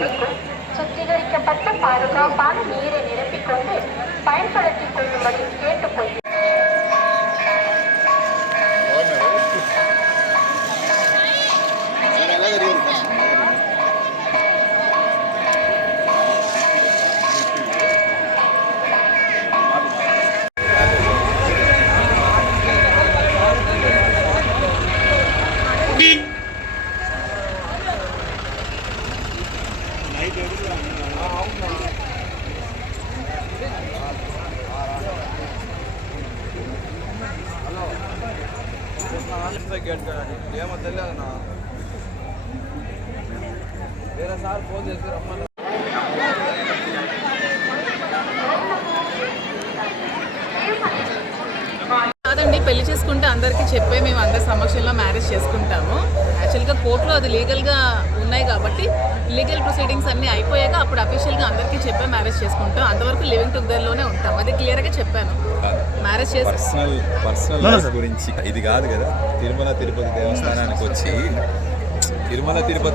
இருக்கும் சுத்திகரிக்கப்பட்ட பாதுகாப்பான நீரை நிரப்பிக்கொண்டு பயன்படுத்திக் கொள்ளும்படி கேட்டுக்கொள்கிறேன். వేరే సార్ ఫోన్ చేసి రమ్మన్నా. కాదండి, పెళ్లి చేసుకుంటే అందరికీ చెప్పే మేము అందరి సమక్షంలో మ్యారేజ్ చేసుకుంటాము. యాక్చువల్గా కోర్టులో అది లీగల్గా ఉన్నాయి కాబట్టి లీగల్ ప్రొసీడింగ్స్ అన్నీ అయిపోయాక అప్పుడు అఫీషియల్గా అందరికీ చెప్పే మ్యారేజ్ చేసుకుంటాం. అంతవరకు లివింగ్ టుగెదర్లోనే ఉంటాం. అది క్లియర్గా చెప్పాను. మ్యారేజ్ చేసి పర్సనల్ గురించి ఇది కాదు కదా. తిరుమల తిరుపతి దేవస్థానానికి వచ్చి తిరుమల తిరుపతి